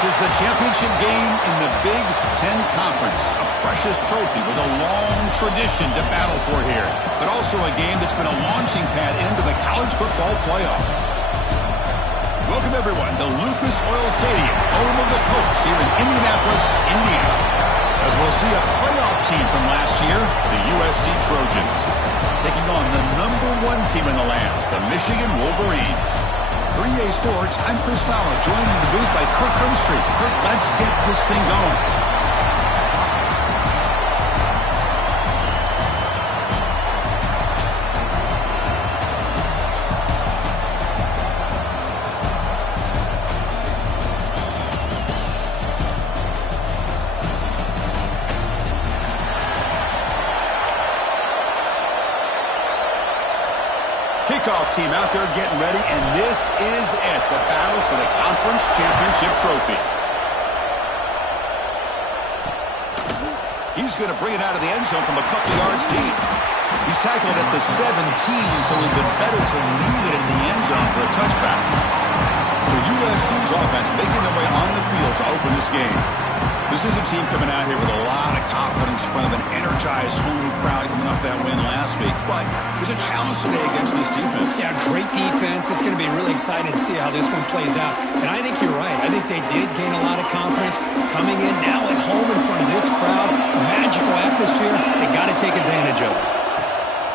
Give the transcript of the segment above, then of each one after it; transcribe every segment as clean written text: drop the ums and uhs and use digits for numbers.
This is the championship game in the Big Ten Conference. A precious trophy with a long tradition to battle for here. But also a game that's been a launching pad into the college football playoff. Welcome, everyone, to Lucas Oil Stadium, home of the Colts here in Indianapolis, Indiana. As we'll see a playoff team from last year, the USC Trojans, taking on the #1 team in the land, the Michigan Wolverines. For EA Sports, I'm Chris Fowler, joined in the booth by Kirk Hermstreet. Kirk, let's get this thing going. Kickoff team out there getting ready, and this is it, the battle for the conference championship trophy. He's going to bring it out of the end zone from a couple yards deep. He's tackled at the 17, so it would have been better to leave it in the end zone for a touchback. So USC's offense making their way on the field to open this game. This is a team coming out here with a lot of confidence in front of an energized home crowd coming off that win last week. But there's a challenge today against this defense. Yeah, great defense. It's going to be really exciting to see how this one plays out. And I think you're right. I think they did gain a lot of confidence coming in now at home in front of this crowd. Magical atmosphere. They got to take advantage of it.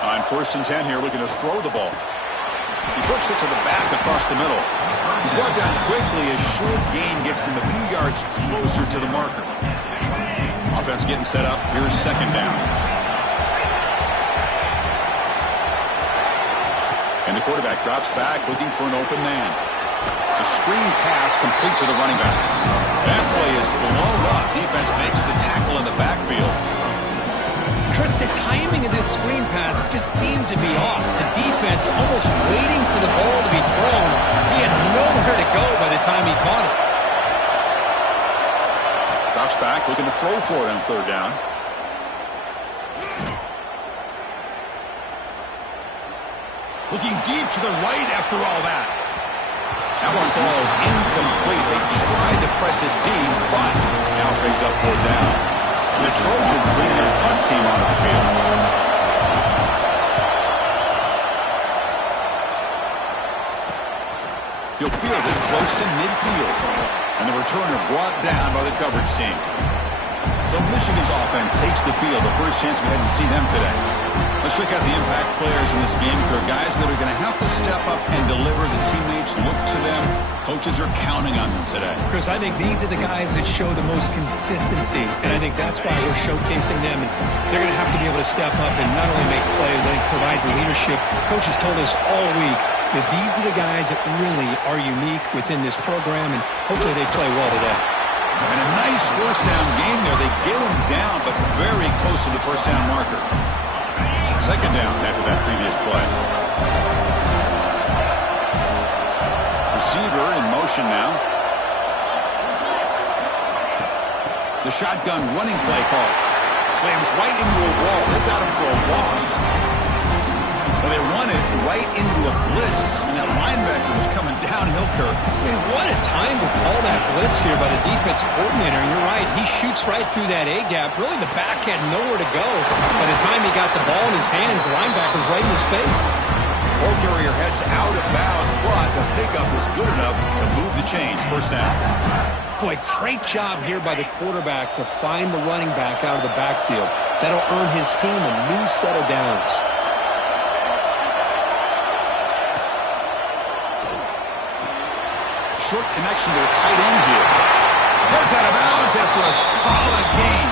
On 1st and 10 here, looking to throw the ball. He flips it to the back across the middle. He's brought down quickly. A short gain gets them a few yards closer to the marker. Offense getting set up. Here's 2nd down. And the quarterback drops back looking for an open man. It's a screen pass complete to the running back. That play is blown up. Defense makes the tackle in the backfield. Chris, the timing of this screen pass just seemed to be off. The defense almost waiting for the ball to be thrown. He had nowhere to go by the time he caught it. Drops back, looking to throw for it on 3rd down. Looking deep to the right after all that. That one falls incomplete. They tried to press it deep, but now it brings up 4th down. The Trojans bring their punt team onto the field. He'll field it close to midfield. And the returner brought down by the coverage team. So Michigan's offense takes the field, the first chance we had to see them today. Let's check out the impact players in this game. They're guys that are going to have to step up and deliver. The teammates look to them. Coaches are counting on them today. Chris, I think these are the guys that show the most consistency, and I think that's why we're showcasing them. And they're going to have to be able to step up and not only make plays, I think provide the leadership. Coaches told us all week that these are the guys that really are unique within this program, and hopefully they play well today. And a nice 1st down gain there. They get him down, but very close to the 1st down marker. 2nd down after that previous play. Receiver in motion now. The shotgun running play call. Slams right into a wall. They got him for a loss. Well, they run it right into a blitz, and that linebacker was coming downhill, Kirk. Man, what a time to call that blitz here by the defensive coordinator. And you're right, he shoots right through that A-gap. Really, the back had nowhere to go. By the time he got the ball in his hands, the linebacker's right in his face. Ball carrier heads out of bounds, but the pickup was good enough to move the chains. 1st down. Boy, great job here by the quarterback to find the running back out of the backfield. That'll earn his team a new set of downs. Short connection to the tight end here. Gets out of bounds after a solid gain.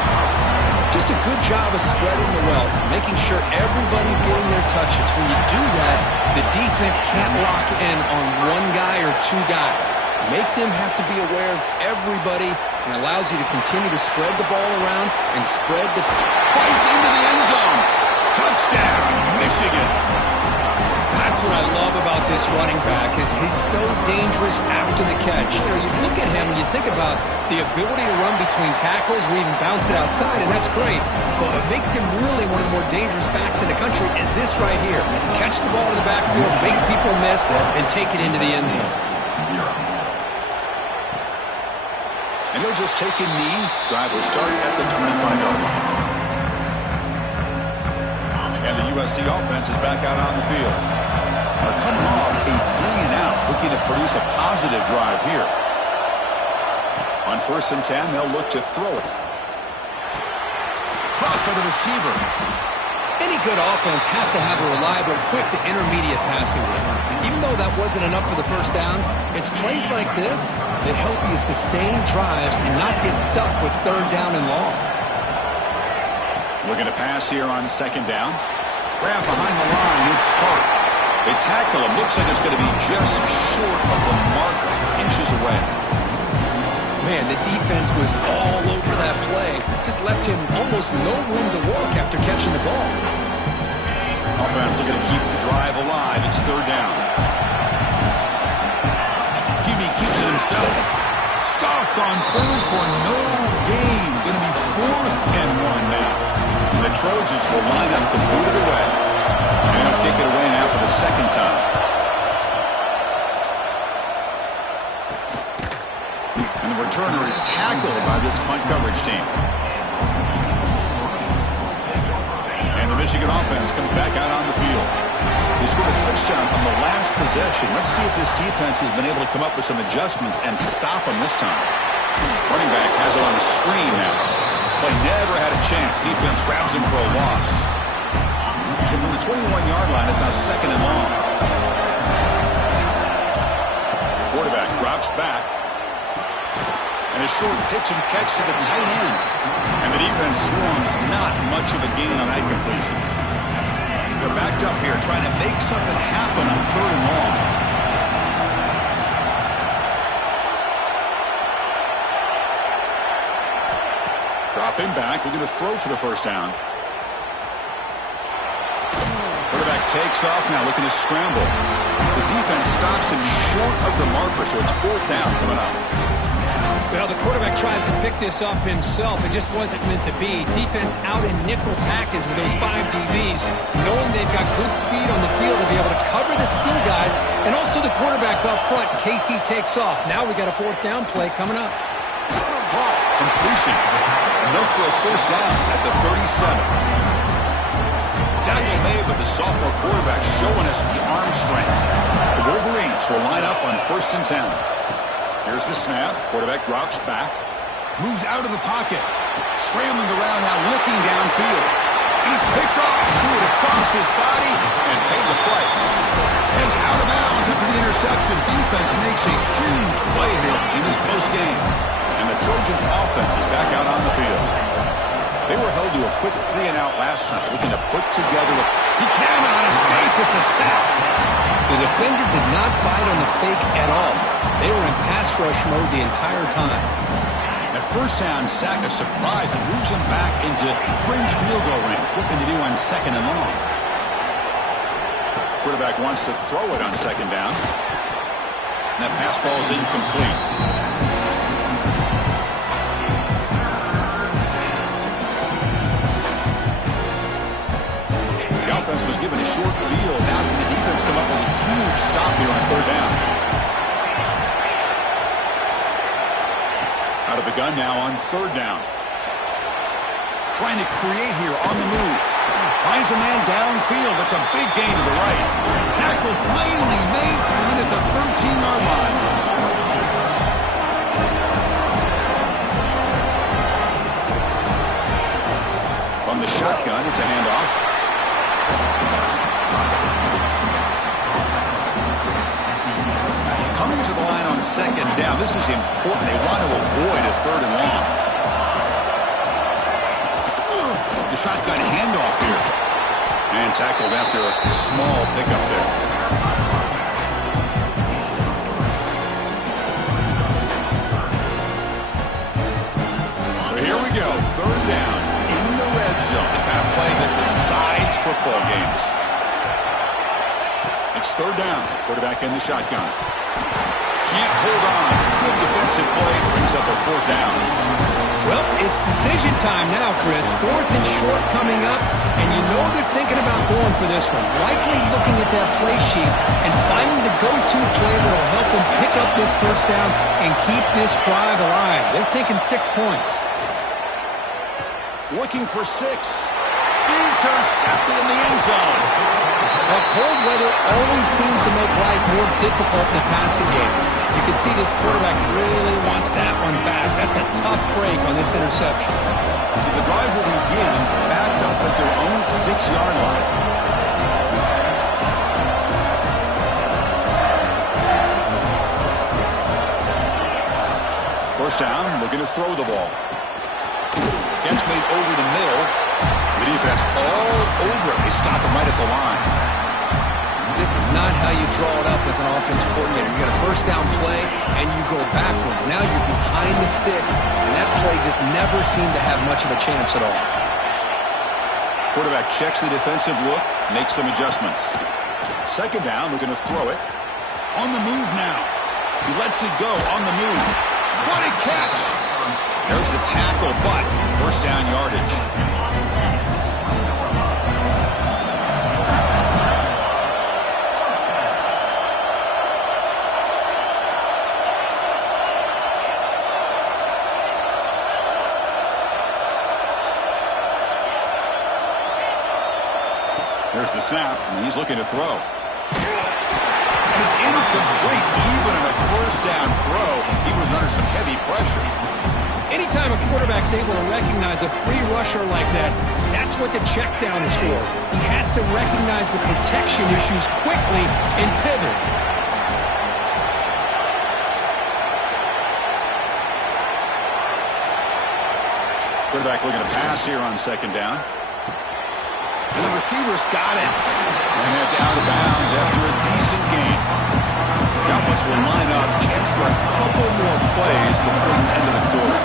Just a good job of spreading the wealth, making sure everybody's getting their touches. When you do that, the defense can't lock in on one guy or 2 guys. Make them have to be aware of everybody, and allows you to continue to spread the ball around and spread the... Fights into the end zone. Touchdown, Michigan. That's what I love about this running back, is he's so dangerous after the catch. You know, you look at him and you think about the ability to run between tackles or even bounce it outside, and that's great. But what makes him really one of the more dangerous backs in the country is this right here. Catch the ball in the backfield, make people miss, and take it into the end zone. he'll just take a knee. Drive will start at the 25-yard line. And the USC offense is back out on the field. Are coming off a 3-and-out, looking to produce a positive drive here. On 1st and 10, they'll look to throw it. Caught by the receiver. Any good offense has to have a reliable, quick to intermediate passing game. Even though that wasn't enough for the first down, it's plays like this that help you sustain drives and not get stuck with 3rd down and long. Looking to pass here on 2nd down. Grab behind the line, it's Spark. They tackle him. Looks like it's going to be just short of the marker, inches away. Man, the defense was all over that play. Just left him almost no room to walk after catching the ball. Offense looking to keep the drive alive. It's 3rd down. Gimme keeps it himself. Stopped on 3rd for no gain. Going to be 4th and 1 now. And the Trojans will line up to boot it away. And they'll kick it away now for the 2nd time. And the returner is tackled by this punt coverage team. And the Michigan offense comes back out on the field. They scored a touchdown on the last possession. Let's see if this defense has been able to come up with some adjustments and stop them this time. Running back has it on the screen now. Play never had a chance. Defense grabs him for a loss. So from the 21-yard line, it's now 2nd and long. Quarterback drops back. And a short pitch and catch to the tight end. And the defense swarms not much of a gain on that completion. They're backed up here trying to make something happen on 3rd and long. Dropping back, looking to throw for the 1st down. Quarterback takes off now, looking to scramble. The defense stops him short of the marker, so it's 4th down coming up. Well, the quarterback tries to pick this up himself. It just wasn't meant to be. Defense out in nickel package with those 5 DBs, knowing they've got good speed on the field to be able to cover the skill guys, and also the quarterback up front in case he takes off. Now we got a 4th down play coming up. Caught. Completion. Enough for a 1st down at the 37. Tackle made, but the sophomore quarterback showing us the arm strength. The Wolverines will line up on 1st and 10. Here's the snap. Quarterback drops back. Moves out of the pocket. Scrambling around now, looking downfield. He's picked off. Threw it across his body and paid the price. Heads out of bounds after the interception. Defense makes a huge play here in this close game. And the Trojans offense is back out on the field. They were held to a quick 3-and-out last time, looking to put together a... He cannot escape. It's a sack. The defender did not bite on the fake at all. They were in pass rush mode the entire time. That 1st down sack, a surprise, and moves him back into fringe field goal range, looking to do on 2nd and long. Quarterback wants to throw it on 2nd down. And that pass ball is incomplete. The offense was given a short field. Now can the defense come up with a huge stop here on 3rd down? Out of the gun now on 3rd down. Trying to create here on the move. Finds a man downfield. That's a big gain to the right. Tackle finally made down at the 13-yard line. From the shotgun, it's a handoff. Coming to the line on 2nd down. This is important. They want to avoid a 3rd and long. The shotgun handoff here. And tackled after a small pickup there. So here we go. 3rd down in the red zone. The kind of play that decides football games. It's 3rd down. Quarterback in the shotgun. Can't hold on. Good defensive play. Brings up a 4th down. Well, it's decision time now, Chris. 4th and short coming up, and you know they're thinking about going for this one. Likely looking at that play sheet and finding the go-to play that will help them pick up this first down and keep this drive alive. They're thinking 6 points. Looking for 6. Intercepted in the end zone. Well, cold weather always seems to make life more difficult in the passing game. You can see this quarterback really wants that one back. That's a tough break on this interception. So the drive will begin backed up at their own 6-yard line. First down, looking to throw the ball. Catch made over the middle. The defense all over it. They stop him right at the line. This is not how you draw it up as an offensive coordinator. You got a first down play, and you go backwards. Now you're behind the sticks, and that play just never seemed to have much of a chance at all. Quarterback checks the defensive look, makes some adjustments. Second down, we're going to throw it. On the move now. He lets it go on the move. What a catch! There's the tackle, but first down yardage. There's the snap, and he's looking to throw. And it's incomplete. Even in a first down throw, he was under some heavy pressure. Anytime a quarterback's able to recognize a free rusher like that, that's what the check down is for. He has to recognize the protection issues quickly and pivot. Quarterback looking to pass here on second down. And the receiver's got it. And that's out of bounds after a decent gain. The offense will line up. Chance for a couple more plays before the end of the quarter.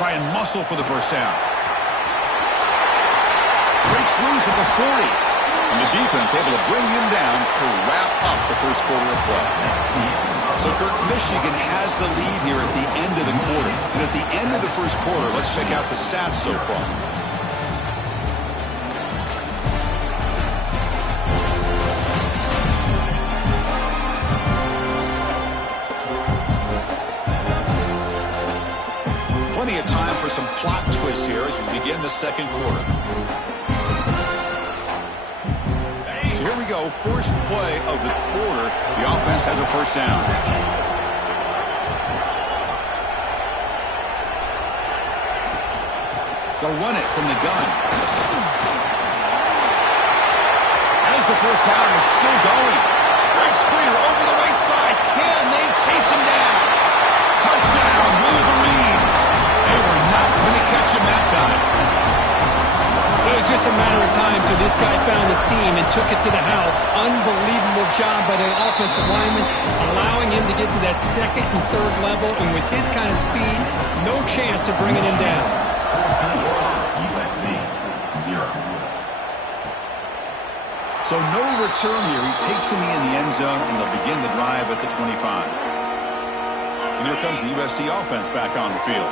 Try and muscle for the first down. Breaks loose at the 40. And the defense able to bring him down to wrap up the first quarter of play. So, Kirk, Michigan has the lead here at the end of the quarter. And at the end of the first quarter, let's check out the stats so far. Plenty of time for some plot twists here as we begin the second quarter. So here we go, first play of the quarter. The offense has a first down. They'll run it from the gun. As the first down is still going. Greg Springer over the right side. Can they chase him down? Touchdown, Wolverines. They were not going to catch him that time. It was just a matter of time till this guy found the seam and took it to the house. Unbelievable job by the offensive lineman, allowing him to get to that second and third level, and with his kind of speed, no chance of bringing him down. USC, 0. So no return here. He takes him in the end zone, and they'll begin the drive at the 25. And here comes the USC offense back on the field.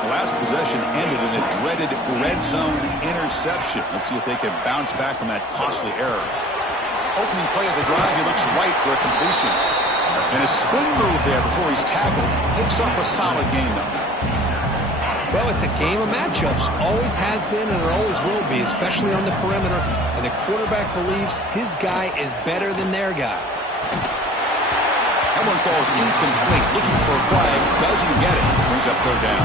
The last possession ended in a dreaded red zone interception. Let's see if they can bounce back from that costly error. Opening play of the drive, he looks right for a completion. And a spin move there before he's tackled. Picks up a solid gain, though. Well, it's a game of matchups. Always has been and it always will be, especially on the perimeter. And the quarterback believes his guy is better than their guy. That one falls incomplete. Looking for a flag. Doesn't get it. Brings up third down.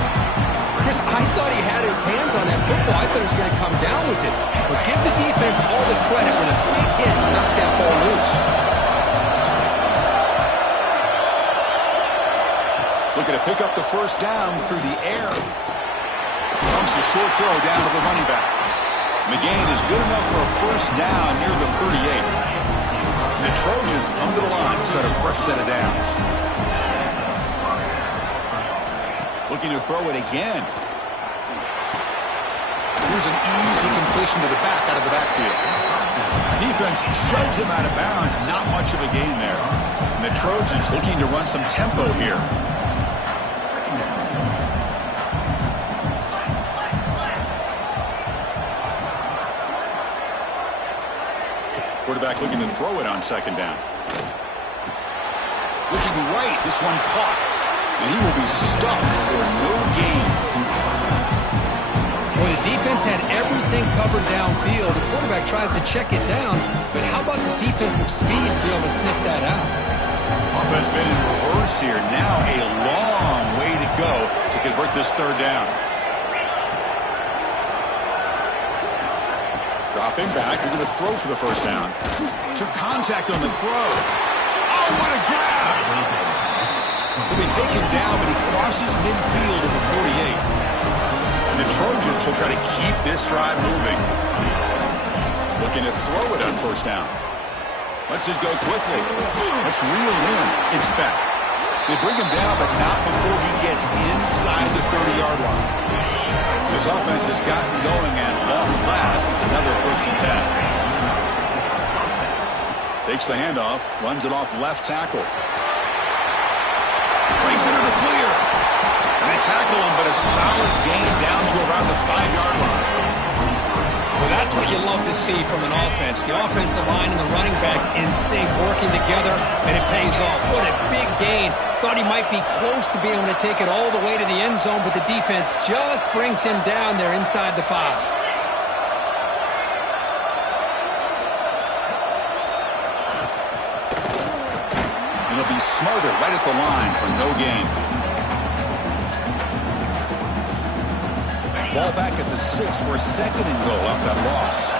Chris, I thought he had his hands on that football. I thought he was going to come down with it. But give the defense all the credit with a big hit to knock that ball loose. Looking to pick up the first down through the air. Comes a short throw down to the running back. McGain is good enough for a first down near the 38. And the Trojans come to the line to set a fresh set of downs. Looking to throw it again. Here's an easy completion to the back out of the backfield. Defense shoves him out of bounds. Not much of a gain there. And the Trojans looking to run some tempo here. Quarterback looking to throw it on second down. Looking right, this one caught. And he will be stuffed for no gain. Well, the defense had everything covered downfield. The quarterback tries to check it down, but how about the defensive speed to be able to sniff that out? Offense been in reverse here. Now a long way to go to convert this third down. Dropping back, looking to throw for the first down. Took contact on the throw. Oh, what a grab! He'll be taken down, but he crosses midfield at the 48. And the Trojans will try to keep this drive moving. Looking to throw it on first down. Lets it go quickly. Let's reel in. It's back. They bring him down, but not before he gets inside the 30-yard line. This offense has gotten going, and long last, it's another 1st and 10. Takes the handoff, runs it off left tackle. Brings it to the clear. And they tackle him, but a solid gain down to around the 5-yard line. Well, that's what you love to see from an offense. The offensive line and the running back in sync, working together, and it pays off. What a big gain. Thought he might be close to being able to take it all the way to the end zone, but the defense just brings him down there inside the 5. He'll be smothered right at the line for no gain. Ball back at the 6 for 2nd and goal up that loss.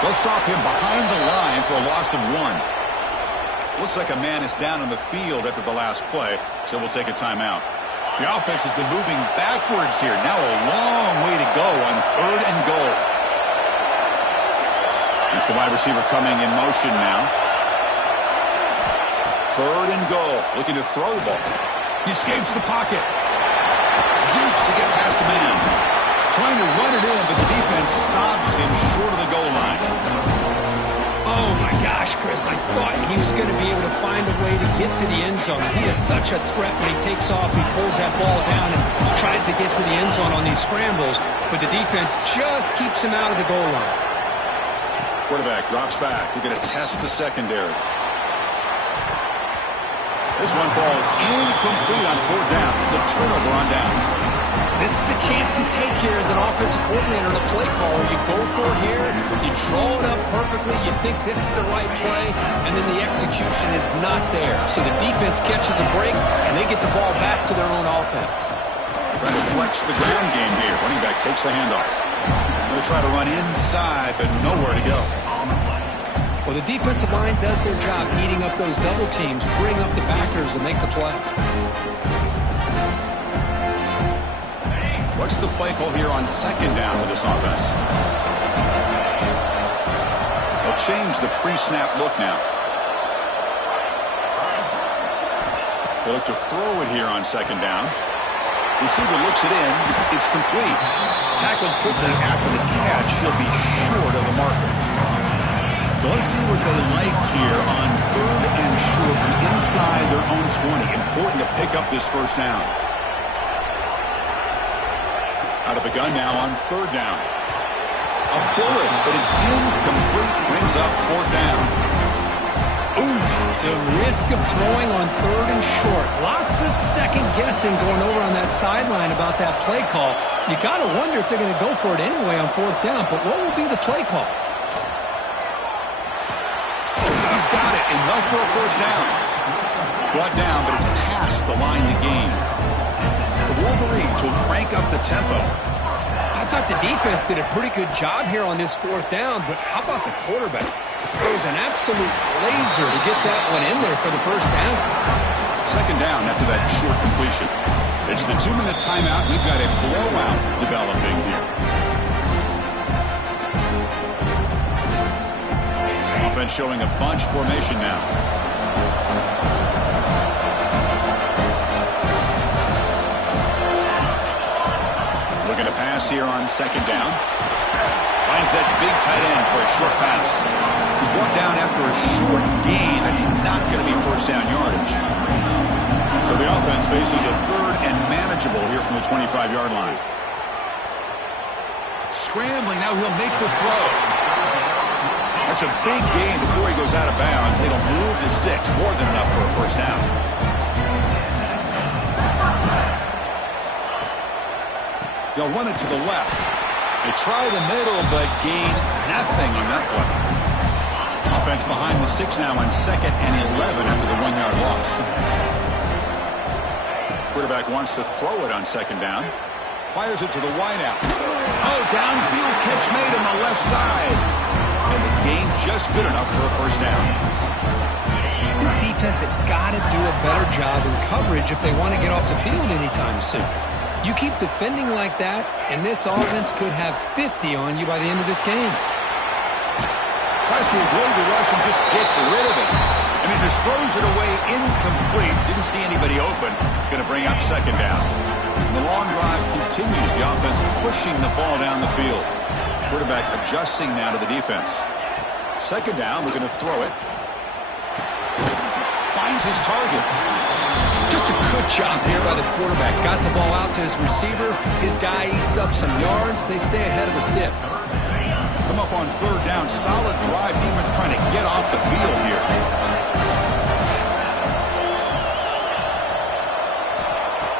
They'll stop him behind the line for a loss of 1. Looks like a man is down on the field after the last play, so we'll take a timeout. The offense has been moving backwards here. Now a long way to go on 3rd and goal. It's the wide receiver coming in motion now. 3rd and goal. Looking to throw the ball. He escapes the pocket. Jukes to get past a man. Trying to run it in, but the defense stops him short of the goal line. Oh, my gosh, Chris. I thought he was going to be able to find a way to get to the end zone. He is such a threat when he takes off. He pulls that ball down and tries to get to the end zone on these scrambles. But the defense just keeps him out of the goal line. Quarterback drops back. We're going to test the secondary. This one falls incomplete on 4th down. It's a turnover on downs. This is the chance you take here as an offensive coordinator and a play caller. You go for it here, you draw it up perfectly, you think this is the right play, and then the execution is not there. So the defense catches a break, and they get the ball back to their own offense. Trying to flex the ground game here. Running back takes the handoff. They'll try to run inside, but nowhere to go. Well, the defensive line does their job eating up those double teams, freeing up the backers to make the play. What's the play call here on 2nd down for this offense? They'll change the pre-snap look now. They look to throw it here on 2nd down. Receiver looks it in. It's complete. Tackled quickly after the catch. He'll be short of the marker. So let's see what they like here on 3rd and short from inside their own 20. Important to pick up this first down. Out of the gun now on 3rd down. A bullet, but it's incomplete. Brings up 4th down. Oof, the risk of throwing on 3rd and short. Lots of second guessing going over on that sideline about that play call. You got to wonder if they're going to go for it anyway on 4th down, but what will be the play call? He's got it, enough for a first down. Brought down, but it's past the line to gain. The Wolverines will crank up the tempo. I thought the defense did a pretty good job here on this 4th down, but how about the quarterback? Throws an absolute laser to get that one in there for the first down. 2nd down after that short completion. It's the 2-minute timeout. We've got a blowout developing here. Offense showing a bunch formation now. Looking to pass here on 2nd down. Finds that big tight end for a short pass. He's brought down after a short gain. That's not going to be first down yardage. So the offense faces a third and manageable here from the 25-yard line. Scrambling, now he'll make the throw. That's a big gain before he goes out of bounds. It'll move the sticks, more than enough for a first down. They'll run it to the left. They try the middle, but gain nothing on that play. Offense behind the 6 now on 2nd and 11 after the 1-yard loss. Quarterback wants to throw it on 2nd down. Fires it to the wideout. Oh, downfield catch made on the left side. And the gain just good enough for a first down. This defense has got to do a better job in coverage if they want to get off the field anytime soon. You keep defending like that, and this offense could have 50 on you by the end of this game. Tries to avoid the rush and just gets rid of it. And he just throws it away incomplete. Didn't see anybody open. It's going to bring up 2nd down. And the long drive continues. The offense pushing the ball down the field. Quarterback adjusting now to the defense. 2nd down, we're going to throw it. Finds his target. Just a good job here by the quarterback. Got the ball out to his receiver. His guy eats up some yards. They stay ahead of the sticks. Come up on 3rd down. Solid drive. Defense trying to get off the field here.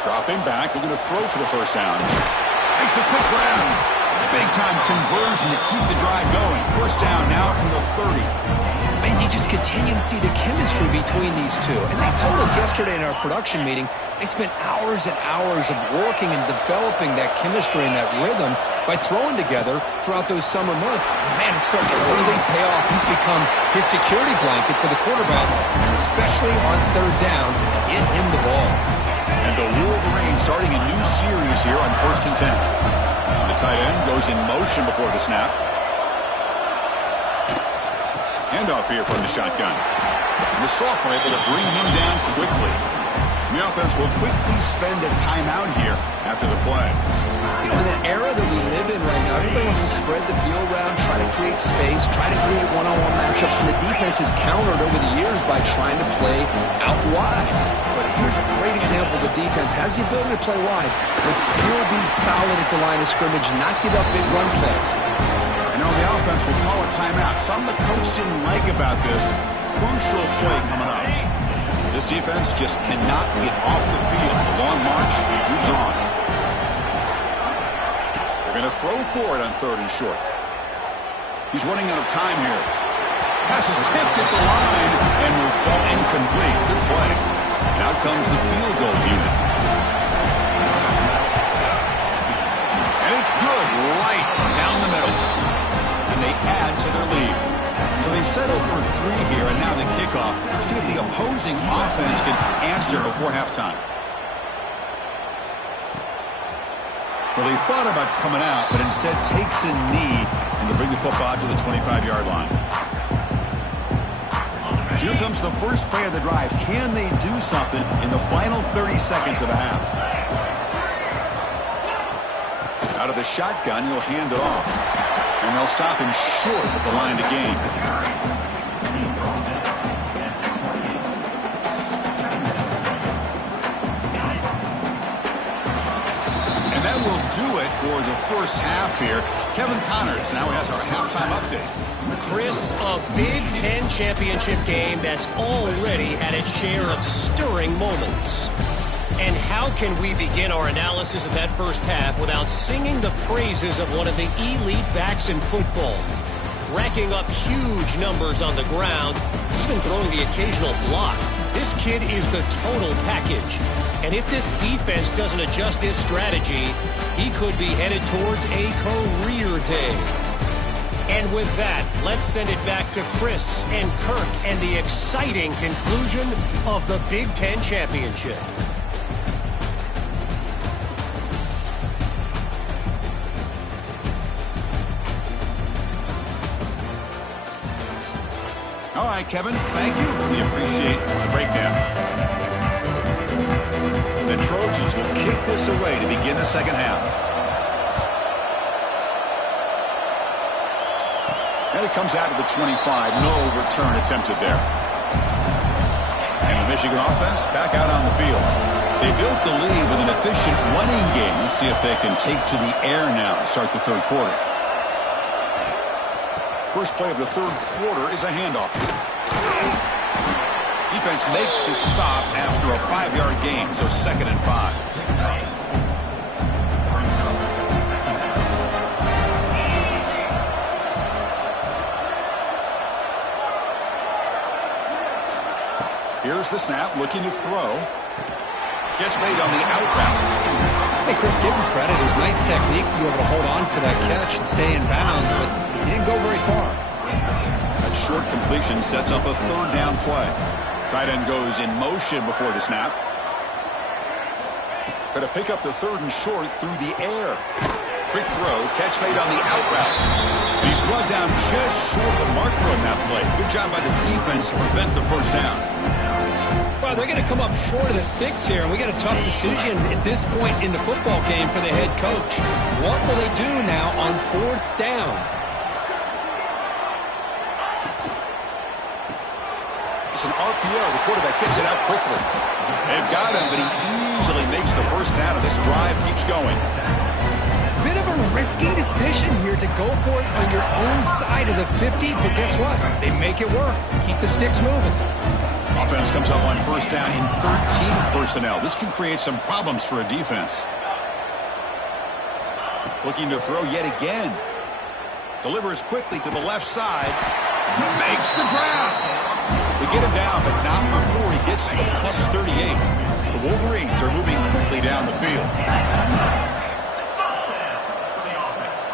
Dropping back. We're going to throw for the first down. Makes a quick round. Big-time conversion to keep the drive going. First down now from the 30. Man, you just continue to see the chemistry between these two. And they told us yesterday in our production meeting, they spent hours and hours of working and developing that chemistry and that rhythm by throwing together throughout those summer months. And man, it's starting to really pay off. He's become his security blanket for the quarterback, and especially on 3rd down, get him the ball. And the Wolverines starting a new series here on 1st and 10. The tight end goes in motion before the snap. Handoff here from the shotgun. And the sophomore able to bring him down quickly. And the offense will quickly spend a timeout here after the play. You know, in the era that we live in right now, everybody wants to spread the field around, try to create space, try to create one-on-one matchups, and the defense has countered over the years by trying to play out wide. But here's a great example. The defense has the ability to play wide, but still be solid at the line of scrimmage, not give up big run plays. And now the offense will call a timeout. Something the coach didn't like about this crucial play coming up. This defense just cannot get off the field. The long march moves on. They're going to throw for it on 3rd and short. He's running out of time here. Pass is tipped at the line and will fall incomplete. Good play. And out comes the field goal unit. And it's good right down the middle. And they add to their lead. So they settle for 3 here, and now the kickoff. See if the opposing offense can answer before halftime. Well, he thought about coming out, but instead takes a knee and to bring the football to the 25-yard line. Here comes the first play of the drive. Can they do something in the final 30 seconds of the half? Out of the shotgun, he'll hand it off. And they'll stop him short at the line to gain. And that will do it for the first half here. Kevin Connors now has our halftime update. Chris, a Big Ten championship game that's already had its share of stirring moments. And how can we begin our analysis of that first half without singing the praises of one of the elite backs in football? Racking up huge numbers on the ground, even throwing the occasional block. This kid is the total package. And if this defense doesn't adjust its strategy, he could be headed towards a career day. And with that, let's send it back to Chris and Kirk and the exciting conclusion of the Big Ten championship. All right, Kevin, thank you. We appreciate the breakdown. The Trojans will kick this away to begin the second half. And it comes out to the 25. No return attempted there. And the Michigan offense back out on the field. They built the lead with an efficient running game. Let's see if they can take to the air now to start the third quarter. First play of the third quarter is a handoff. Defense makes the stop after a 5-yard gain, so 2nd and 5. Here's the snap, looking to throw. Catch made on the out route. Hey, Chris, give him credit. It was nice technique to be able to hold on for that catch and stay in bounds, but he didn't go very far. That short completion sets up a third down play. Tight end goes in motion before the snap. Going to pick up the 3rd and short through the air. Quick throw, catch made on the out route. He's brought down just short of the marker on that play. Good job by the defense to prevent the first down. Well, they're going to come up short of the sticks here, and we got a tough decision at this point in the football game for the head coach. What will they do now on 4th down? It's an RPO. The quarterback gets it out quickly. They've got him, but he easily makes the first down, and this drive keeps going. Bit of a risky decision here to go for it on your own side of the 50, but guess what? They make it work. Keep the sticks moving. Offense comes up on first down in 13 personnel. This can create some problems for a defense. Looking to throw yet again. Delivers quickly to the left side. He makes the grab. They get him down, but not before he gets to the plus 38. The Wolverines are moving quickly down the field.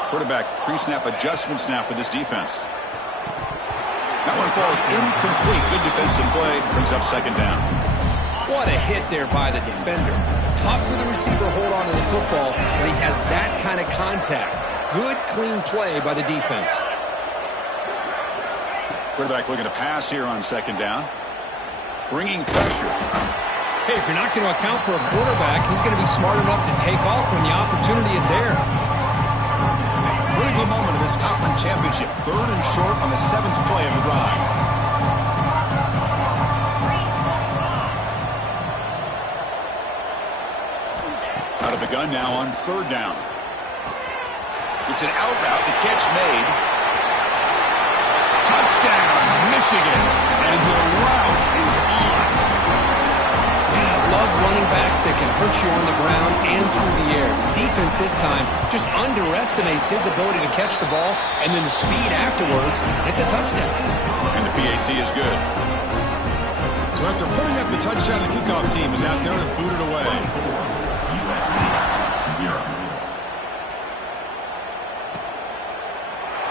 Quarterback pre-snap adjustments now for this defense. That one falls incomplete. Good defensive play. Brings up 2nd down. What a hit there by the defender. Tough for the receiver to hold on to the football when he has that kind of contact. Good, clean play by the defense. Quarterback looking to pass here on 2nd down. Bringing pressure. Hey, if you're not going to account for a quarterback, he's going to be smart enough to take off when the opportunity is there. Critical moment of this conference championship. 3rd and short on the 7th play of the drive. Out of the gun now on 3rd down. It's an out route. The catch made. Touchdown, Michigan. And the route is on. Man, I love running backs that can hurt you on the ground and through the air. The defense this time just underestimates his ability to catch the ball, and then the speed afterwards, it's a touchdown. And the PAT is good. So after putting up the touchdown, the kickoff team is out there to boot it away. USC 0.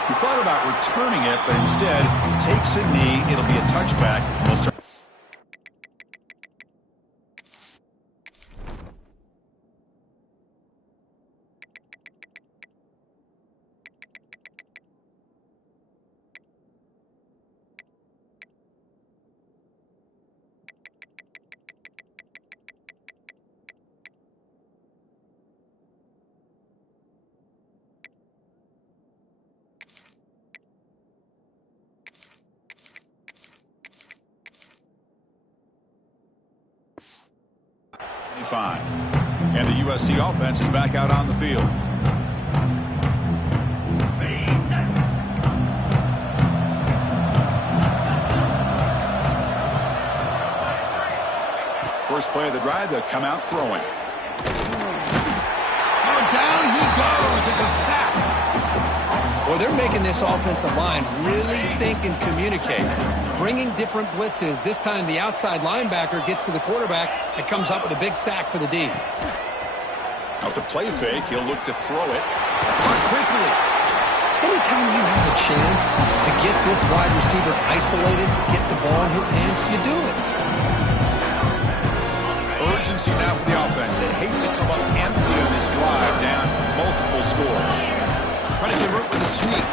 He thought about returning it, but instead takes a knee. It'll be a touchback. They'll start. And the USC offense is back out on the field. First play of the drive, they'll come out throwing. Oh, down he goes. It's a sack. Well, they're making this offensive line really think and communicate. Bringing different blitzes. This time the outside linebacker gets to the quarterback and comes up with a big sack for the D. Out the play fake, he'll look to throw it. Caught quickly. Anytime you have a chance to get this wide receiver isolated, get the ball in his hands, you do it. Urgency now for the offense. They hate to come up empty on this drive, down multiple scores. Trying to convert with a sweep.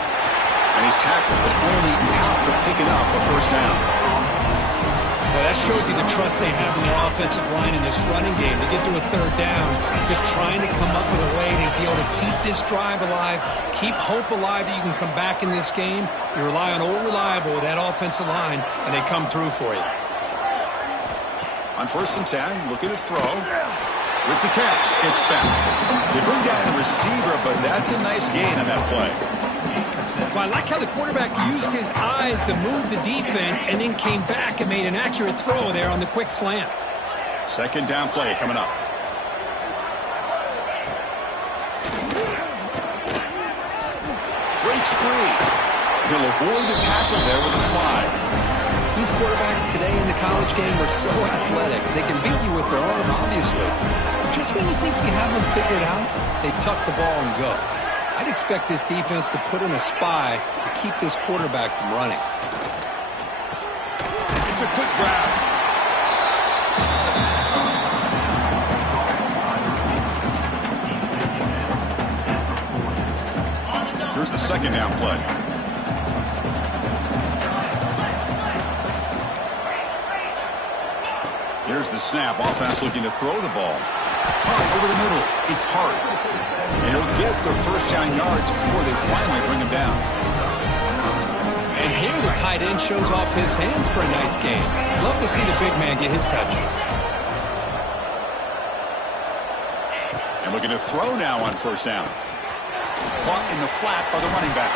And he's tackled, but only after picking up a first down. Well, that shows you the trust they have in their offensive line in this running game. To get to a third down, just trying to come up with a way to be able to keep this drive alive, keep hope alive that you can come back in this game. You rely on Old Reliable with that offensive line, and they come through for you. On 1st and 10, looking to throw. With the catch, it's back. They bring down the receiver, but that's a nice gain on that play. Well, I like how the quarterback used his eyes to move the defense and then came back and made an accurate throw there on the quick slant. 2nd down play coming up. Breaks free. He'll avoid the tackle there with a slide. These quarterbacks today in the college game are so athletic. They can beat you with their arm, obviously. Just when you think you have them figured out, they tuck the ball and go. I'd expect this defense to put in a spy to keep this quarterback from running. It's a quick grab. Here's the 2nd down play. Here's the snap. Offense looking to throw the ball. Over the middle. It's hard. And he'll get the 1st down yards before they finally bring him down. And here the tight end shows off his hands for a nice game. Love to see the big man get his touches. And looking to throw now on 1st down. Caught in the flat by the running back.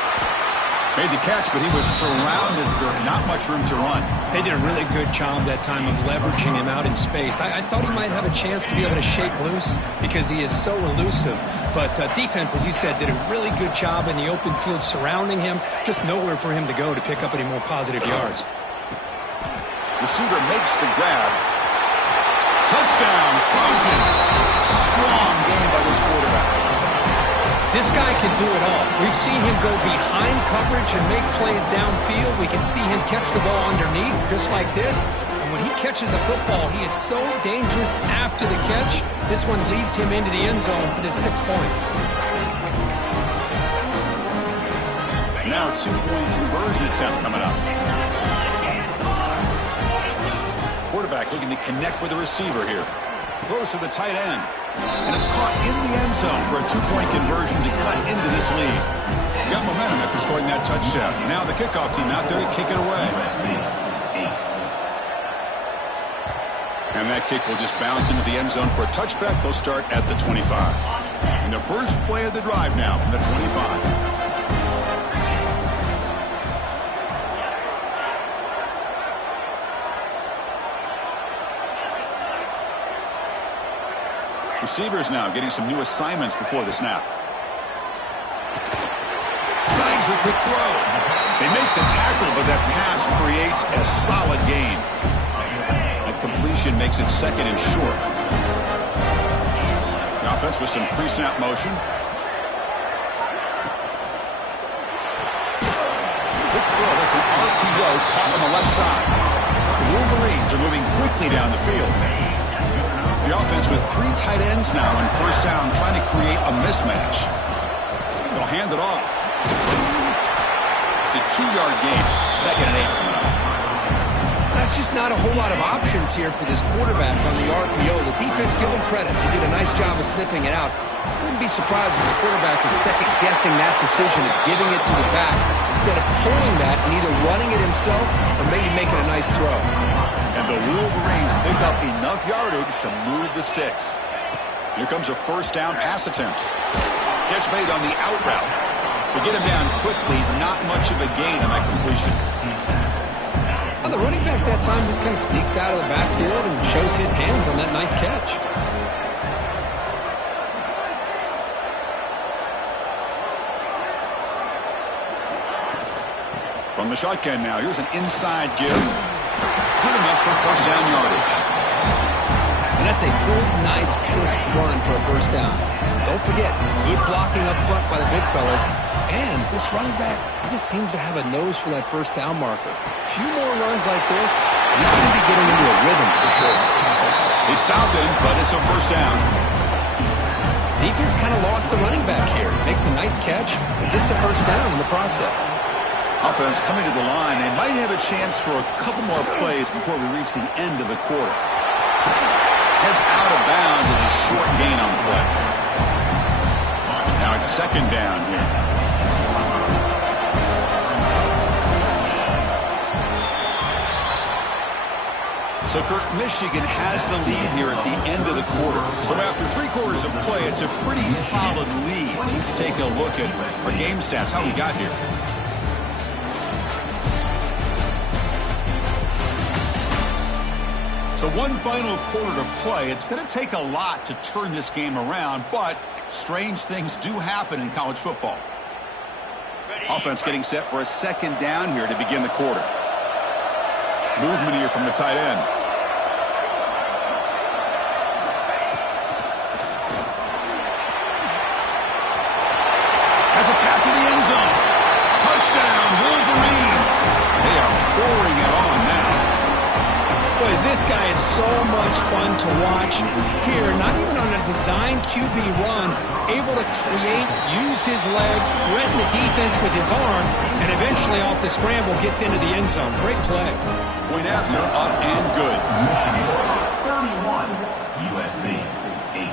Made the catch, but he was surrounded for not much room to run. They did a really good job that time of leveraging him out in space. I thought he might have a chance to be able to shake loose because he is so elusive. But defense, as you said, did a really good job in the open field surrounding him. Just nowhere for him to go to pick up any more positive yards. Receiver makes the grab. Touchdown, Trojans. Strong game by this quarterback. This guy can do it all. We've seen him go behind coverage and make plays downfield. We can see him catch the ball underneath just like this. And when he catches a football, he is so dangerous after the catch. This one leads him into the end zone for the 6 points. Now a 2-point conversion attempt coming up. Quarterback looking to connect with the receiver here. Throws to the tight end. And it's caught in the end zone for a 2-point conversion to cut into this lead. Got momentum after scoring that touchdown. Now the kickoff team out there to kick it away. And that kick will just bounce into the end zone for a touchback. They'll start at the 25. And the first play of the drive now from the 25. Receivers now getting some new assignments before the snap. Slangs the quick throw. They make the tackle, but that pass creates a solid gain. That completion makes it 2nd and short. The offense with some pre-snap motion. Quick throw. That's an RPO caught on the left side. The Wolverines are moving quickly down the field. The offense with 3 tight ends now on 1st down, trying to create a mismatch. They'll hand it off. It's a 2-yard gain. 2nd and 8 coming up. That's just not a whole lot of options here for this quarterback on the RPO. The defense, give them credit. They did a nice job of sniffing it out. I wouldn't be surprised if the quarterback is second-guessing that decision of giving it to the back instead of pulling that and either running it himself or maybe making a nice throw. And the Wolverines pick up enough yardage to move the sticks. Here comes a 1st down pass attempt. Catch made on the out route. They get him down quickly, not much of a gain on that completion. Well, the running back that time just kind of sneaks out of the backfield and shows his hands on that nice catch. From the shotgun now, here's an inside give. Good enough for 1st down yardage. And that's a good, nice, crisp run for a 1st down. Don't forget, good blocking up front by the big fellas. And this running back, he just seems to have a nose for that 1st down marker. A few more runs like this, and he's going to be getting into a rhythm for sure. They stopped him, but it's a 1st down. Defense kind of lost the running back here. Makes a nice catch, and gets the 1st down in the process. Offense coming to the line. They might have a chance for a couple more plays before we reach the end of the quarter. Heads out of bounds as a short gain on the play. Now it's second down here. So, Kirk, Michigan has the lead here at the end of the quarter. So after 3 quarters of play, it's a pretty solid lead. Let's take a look at our game stats, how we got here. So one final quarter to play. It's going to take a lot to turn this game around, but strange things do happen in college football. Offense getting set for a second down here to begin the quarter. Movement here from the tight end. Has a path to the end zone. Touchdown, Wolverines. They are pouring it on now. Boy, this guy is so much fun to watch here. Not even on a designed QB run, able to create, use his legs, threaten the defense with his arm, and eventually off the scramble gets into the end zone. Great play. Point after, up and good. 31, USC 8.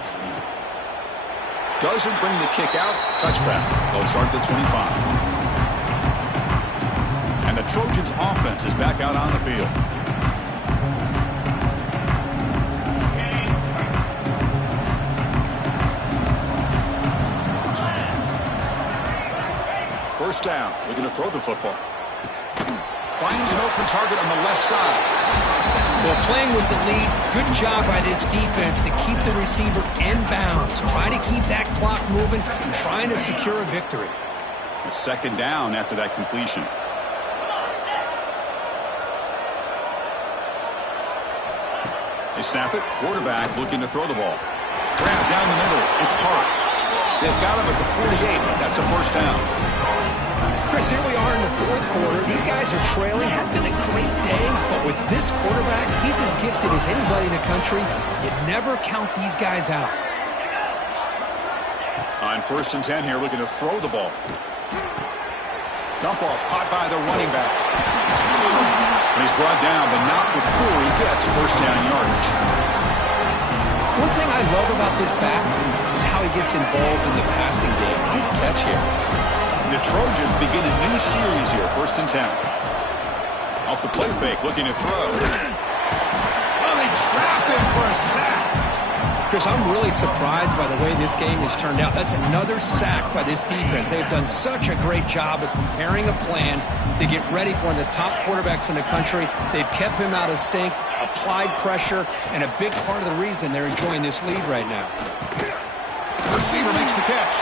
Doesn't bring the kick out. Touchback. They'll start at the 25. And the Trojans' offense is back out on the field. First down. Looking to throw the football. Finds an open target on the left side. Well, playing with the lead, good job by this defense to keep the receiver in bounds. Try to keep that clock moving and trying to secure a victory. A second down after that completion. They snap it. Quarterback looking to throw the ball. Grab down the middle. It's Hart. They've got him at the 48. That's a first down. Chris, here we are in the 4th quarter. These guys are trailing. Had been a great day, but with this quarterback, he's as gifted as anybody in the country. You never count these guys out. On 1st and 10 here, looking to throw the ball. Dump off, caught by the running back. And he's brought down, but not before he gets first down yardage. One thing I love about this back is how he gets involved in the passing game. Nice catch here. The Trojans begin a new series here, 1st and 10. Off the play fake, looking to throw. Oh, they trap him for a sack. Chris, I'm really surprised by the way this game has turned out. That's another sack by this defense. They've done such a great job of preparing a plan to get ready for one of the top quarterbacks in the country. They've kept him out of sync, applied pressure, and a big part of the reason they're enjoying this lead right now. Receiver makes the catch.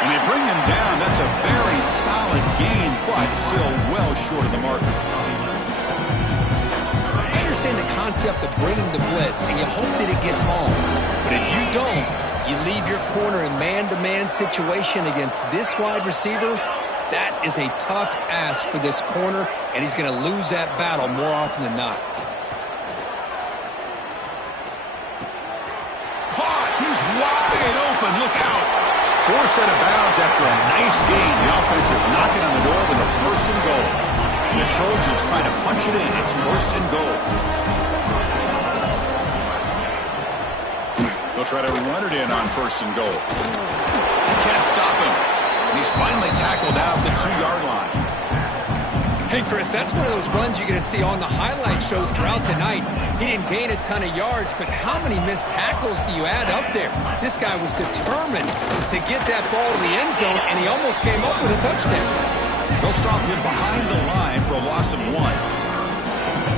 And they bring him down. That's a very solid gain, but still well short of the mark. I understand the concept of bringing the blitz, and you hope that it gets home. But if you don't, you leave your corner in man-to-man situation against this wide receiver. That is a tough ask for this corner, and he's going to lose that battle more often than not. Caught. He's wide open. Look out. 4 set of bounds after a nice gain. The offense is knocking on the door with a 1st and goal. And the Trojans trying to punch it in. It's 1st and goal. They'll try to run it in on 1st and goal. He can't stop him. And he's finally tackled out the 2-yard line. Hey, Chris, that's one of those runs you're going to see on the highlight shows throughout the night. He didn't gain a ton of yards, but how many missed tackles do you add up there? This guy was determined to get that ball to the end zone, and he almost came up with a touchdown. They'll stop him behind the line for a loss of 1.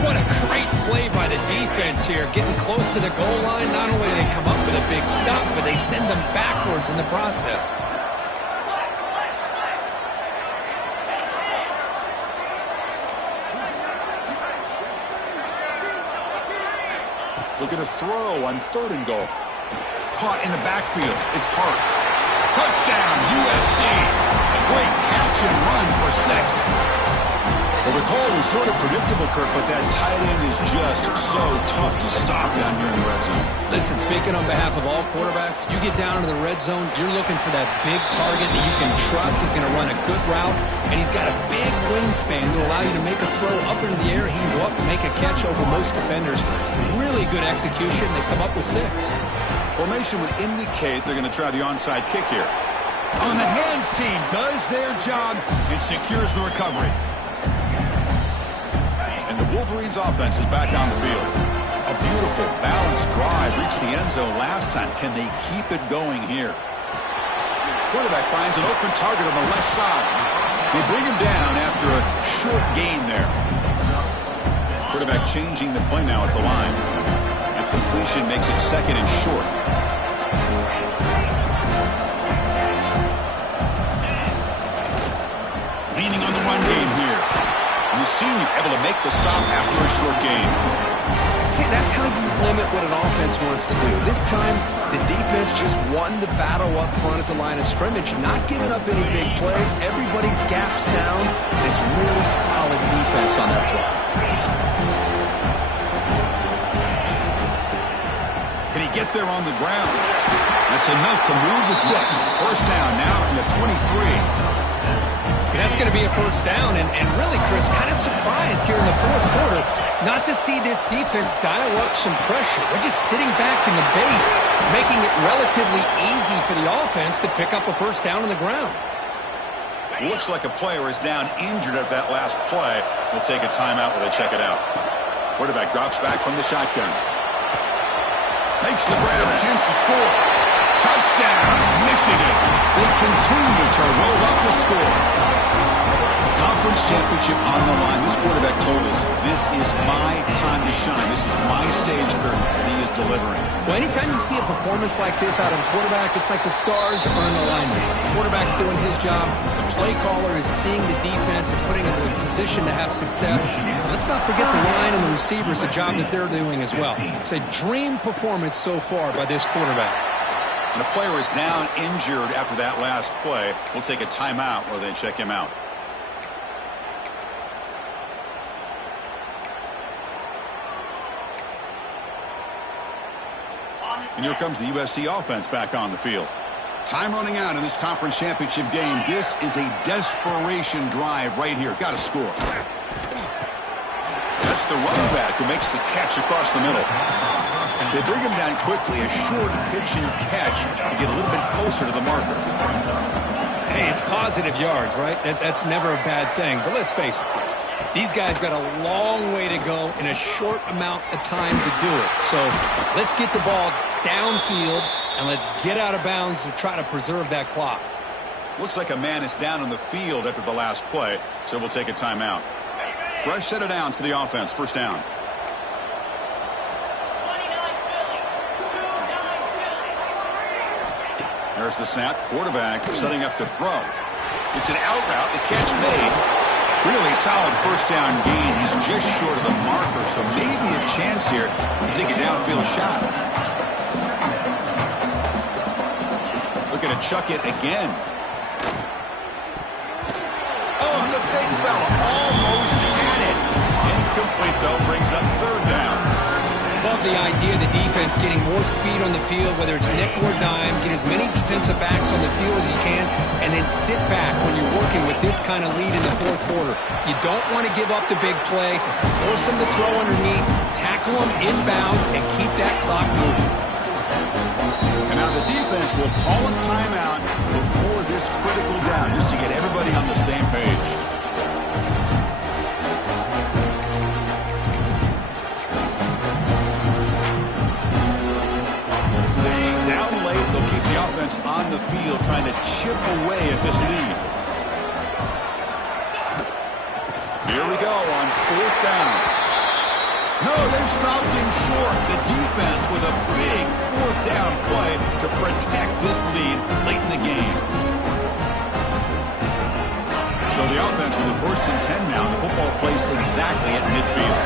What a great play by the defense here. Getting close to the goal line, not only do they come up with a big stop, but they send them backwards in the process. Looking to throw on 3rd and goal. Caught in the backfield. It's Hart. Touchdown, USC. A great catch and run for 6. Well, the call was sort of predictable, Kurt, but that tight end is just so tough to stop down here in the red zone. Listen, speaking on behalf of all quarterbacks, you get down into the red zone, you're looking for that big target that you can trust. He's going to run a good route, and he's got a big wingspan to allow you to make a throw up into the air. He can go up and make a catch over most defenders. Really good execution. They come up with 6. Formation would indicate they're going to try the onside kick here. On the hands team does their job and secures the recovery. And the Wolverines offense is back on the field. A beautiful, balanced drive reached the end zone last time. Can they keep it going here? Quarterback finds an open target on the left side. They bring him down after a short gain there. Quarterback changing the play now at the line. And completion makes it 2nd and short. Leaning on the run game here. And the senior able to make the stop after a short gain. See, that's how you limit what an offense wants to do. This time, the defense just won the battle up front at the line of scrimmage, not giving up any big plays. Everybody's gap sound. It's really solid defense on that play. Can he get there on the ground? That's enough to move the sticks. First down now from the 23. That's going to be a first down, and really, Chris, kind of surprised here in the 4th quarter not to see this defense dial up some pressure. They're just sitting back in the base, making it relatively easy for the offense to pick up a first down on the ground. Looks like a player is down injured at that last play. We'll take a timeout while they check it out. Quarterback drops back from the shotgun. Makes the grab, a chance to score. Touchdown, Michigan. They continue to roll up the score. Conference championship on the line. This quarterback told us, this is my time to shine. This is my stage, Kurt, and he is delivering. Well, anytime you see a performance like this out of a quarterback, it's like the stars are in alignment. The quarterback's doing his job. The play caller is seeing the defense and putting him in a position to have success. And let's not forget the line and the receivers, the job that they're doing as well. It's a dream performance so far by this quarterback. And the player is down injured after that last play. We'll take a timeout while they check him out. And here comes the USC offense back on the field. Time running out in this conference championship game. This is a desperation drive right here. Got to score. That's the running back who makes the catch across the middle. They bring him down quickly, a short pitch and catch to get a little bit closer to the marker. Hey, it's positive yards, right? That's never a bad thing. But let's face it, Chris. These guys got a long way to go in a short amount of time to do it. So let's get the ball downfield and let's get out of bounds to try to preserve that clock. Looks like a man is down on the field after the last play, so we'll take a timeout. Fresh set of downs for the offense. First down. There's the snap. Quarterback setting up to throw. It's an out route. The catch made. Really solid first down gain. He's just short of the marker, so maybe a chance here to take a downfield shot. Looking to chuck it again. Oh, the big fella almost had it. Incomplete, though. Brings up third down. Love the idea of the defense getting more speed on the field, whether it's nickel or dime, get as many defensive backs on the field as you can, and then sit back when you're working with this kind of lead in the 4th quarter. You don't want to give up the big play, force them to throw underneath, tackle them inbounds, and keep that clock moving. And now the defense will call a timeout before this critical down, just to get everybody on the same page. Offense on the field trying to chip away at this lead. Here we go on 4th down. No, they've stopped him short. The defense with a big 4th down play to protect this lead late in the game. So the offense with the 1st and 10 now. The football placed exactly at midfield.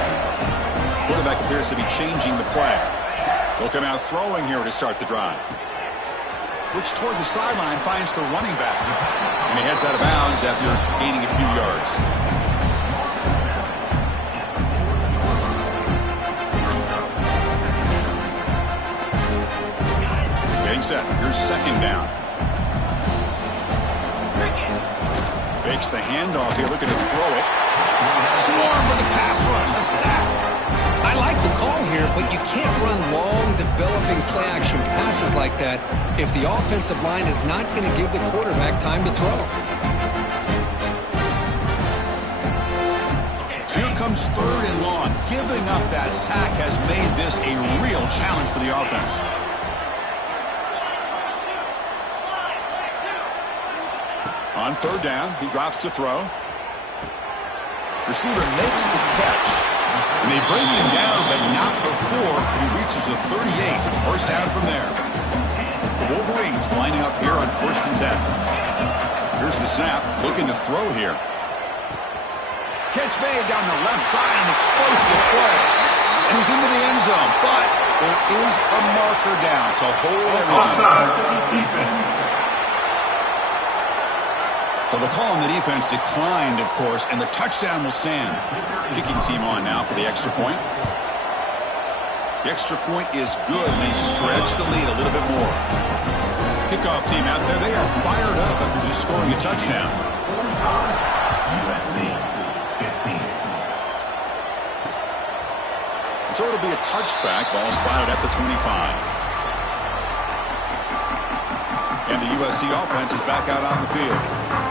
Quarterback appears to be changing the play. They'll come out throwing here to start the drive. Looks toward the sideline, finds the running back. And he heads out of bounds after gaining a few yards. Getting set. Here's second down. Fakes the handoff here, looking to throw it. Swarm with a pass rush, a sack. I like the call here, but you can't run long, developing play-action passes like that if the offensive line is not going to give the quarterback time to throw. So here comes third and long. Giving up that sack has made this a real challenge for the offense. On third down, he drops to throw. Receiver makes the catch. And they bring him down, but not before he reaches the 38. First down from there. The Wolverines lining up here on 1st and 10. Here's the snap, looking to throw here. Catch made down the left side, an explosive play. And he's into the end zone, but there is a marker down, so hold on. So the call on the defense declined, of course, and the touchdown will stand. Kicking team on now for the extra point. The extra point is good. They stretch the lead a little bit more. Kickoff team out there, they are fired up after just scoring a touchdown. USC 15. So it'll be a touchback. Ball spotted at the 25. And the USC offense is back out on the field.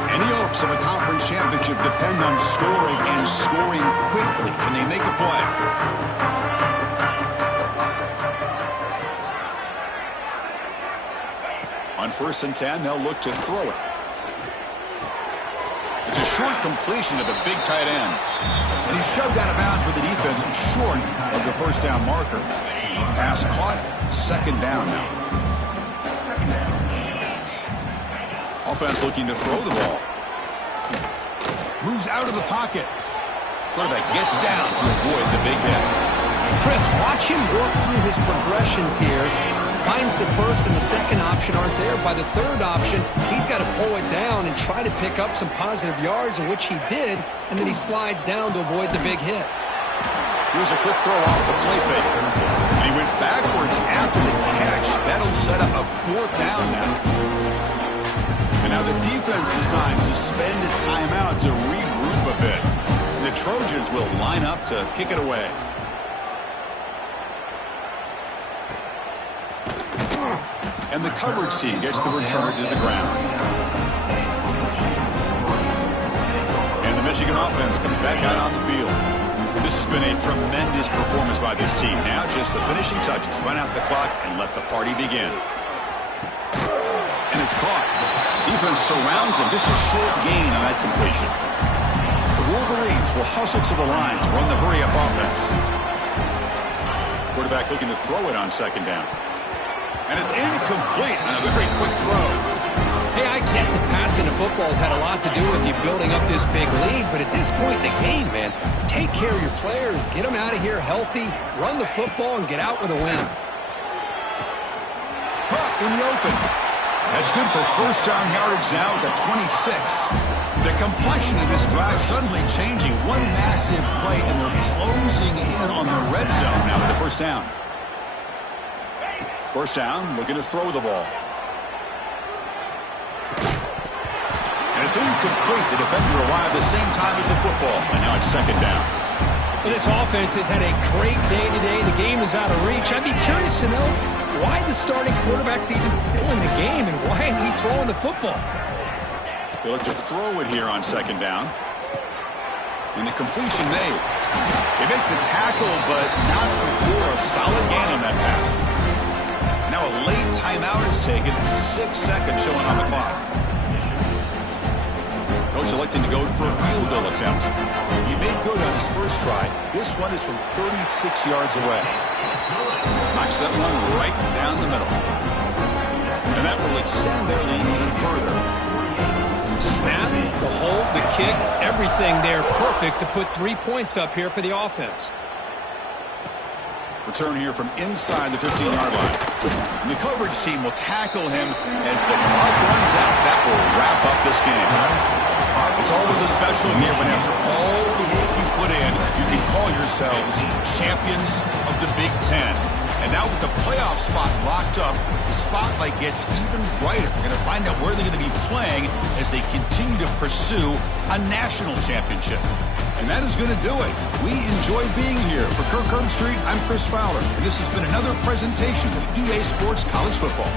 Any hopes of a conference championship depend on scoring and scoring quickly. Can they make a play? On 1st and 10, they'll look to throw it. It's a short completion to the big tight end. And he's shoved out of bounds with the defense short of the first down marker. Pass caught, second down now. Offense looking to throw the ball. Moves out of the pocket. Quarterback gets down to avoid the big hit. Chris, watch him work through his progressions here. Finds the first and the second option aren't there. By the third option, he's got to pull it down and try to pick up some positive yards, in which he did, and then he slides down to avoid the big hit. Here's a quick throw off the play fake. And he went backwards after the catch. That'll set up a 4th down now. And now the defense decides to spend a timeout to regroup a bit. And the Trojans will line up to kick it away. And the coverage team gets the returner to the ground. And the Michigan offense comes back out on the field. This has been a tremendous performance by this team. Now just the finishing touches. Run out the clock and let the party begin. And it's caught. Defense surrounds him. Just a short gain on that completion. The Wolverines will hustle to the line to run the hurry-up offense. Quarterback looking to throw it on second down. And it's incomplete on a very quick throw. Hey, I get the passing of football has had a lot to do with you building up this big lead, but at this point in the game, man, take care of your players, get them out of here healthy, run the football, and get out with a win. In the open. That's good for first down yardage now at the 26. The complexion of this drive suddenly changing. One massive play, and they're closing in on the red zone now with the first down. First down, looking to throw the ball. And it's incomplete. The defender arrived the same time as the football. And now it's second down. Well, this offense has had a great day today. The game is out of reach. I'd be curious to know why the starting quarterback's even still in the game, and why is he throwing the football? They look to throw it here on second down. And the completion made. They make the tackle, but not before a solid gain on that pass. Now a late timeout is taken. 6 seconds showing on the clock. Coach electing to go for a field goal attempt. He made good on his first try. This one is from 36 yards away. Knocks that one right down the middle. And that will extend their lead even further. Snap, the hold, the kick, everything there perfect to put 3 points up here for the offense. Return here from inside the 15-yard line. And the coverage team will tackle him as the clock runs out. That will wrap up this game. It's always a special year when after all the work you put in, you can call yourselves champions of the Big Ten. And now with the playoff spot locked up, the spotlight gets even brighter. We're going to find out where they're going to be playing as they continue to pursue a national championship. And that is going to do it. We enjoy being here. For Kirk Herbstreit, I'm Chris Fowler, and this has been another presentation of EA Sports College Football.